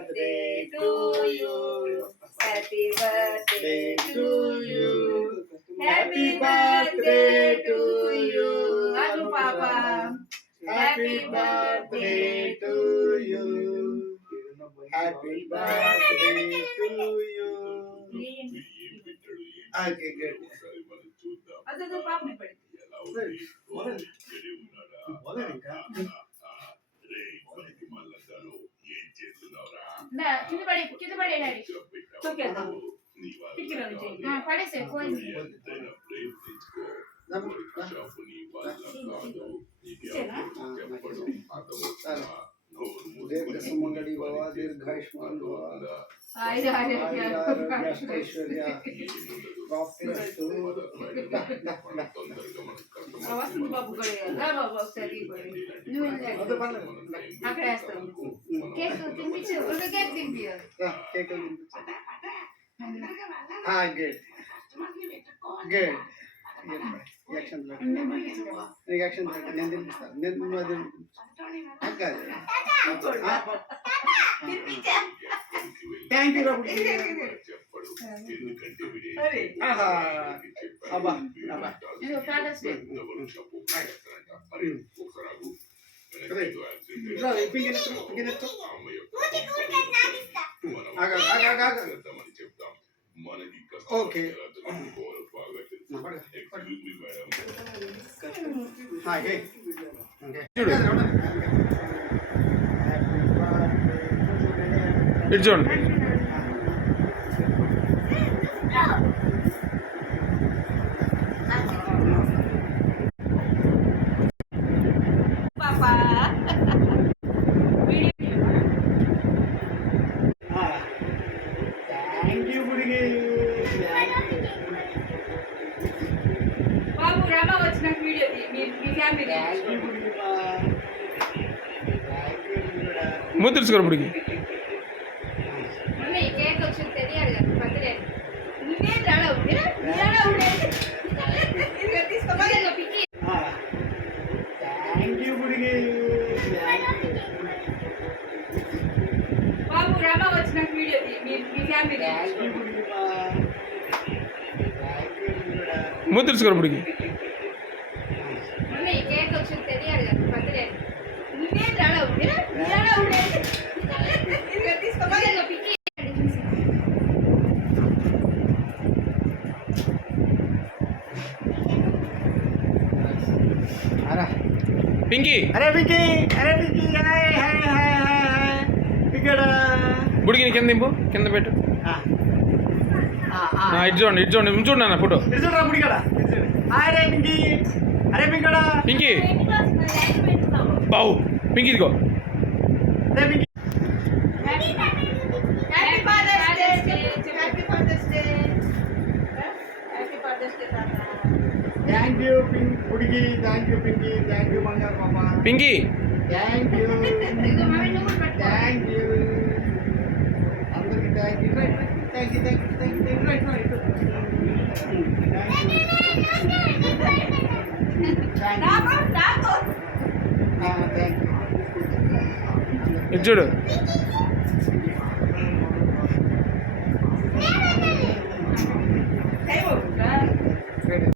birthday to you. Happy birthday to you. Happy birthday to you. Anu Papa. Happy birthday to you. Happy birthday to you. Okay, good. Ada to Papa ne padi. Bola ఇంకా. నా కింద పడే daddy. తొక్కేద్దాం. కిటికీలో నుంచి. పడేసే phone. దీర్ఘ సుమంగళి భవ దీర్ఘాయుష్మాన్ భవ ఐశ్వర్య ప్రాప్తిరస్తు. వస్తుంది బాబు బాబు ఒకసారి అక్కడ వేస్తాం. కేక్ తినిపించు కేక్ తినిపించు. కేక్ గుడ్ యాక్షన్ యాక్షన్ నేను తినిపిస్తాను. నేను థ్యాంక్ యూ అబ్బా అబ్బా ఓకే ఇటు చూడండి. బాబు రామా వచ్చిన వీడియో మీ ఫ్యామిలీ ముద్రించుకోరు ఇప్పటికి. కేక్ వచ్చి తెలియాలి కదా బర్త్డే. నువ్వేం రాడవు తీసుకోవాలి. బాబు రామా వచ్చిన వీడియో మీ ఫ్యామిలీ ముద్రించుకోరు ఇప్పటికి. కేక్ వచ్చి తెలియాలి కదా బర్త్డే. నువ్వేం రాడవు తీసుకోవాలి. పింకీ అరే పింకీ ఇక్కడ బుడికి కింద దింపు, కింద పెట్టు. ఇటు చూడండి చూడండి అన్న ఫోటో. అరే పింకీ పింకడా పింకీ బావు పింకీ ఇదిగో. అరే Pinky thank you Pinky thank you Pinky thank you బంగారు పాప Pinky thank you thank you అందరికి థ్యాంక్ యూ థ్యాంక్ యూ ఇటు చూడు.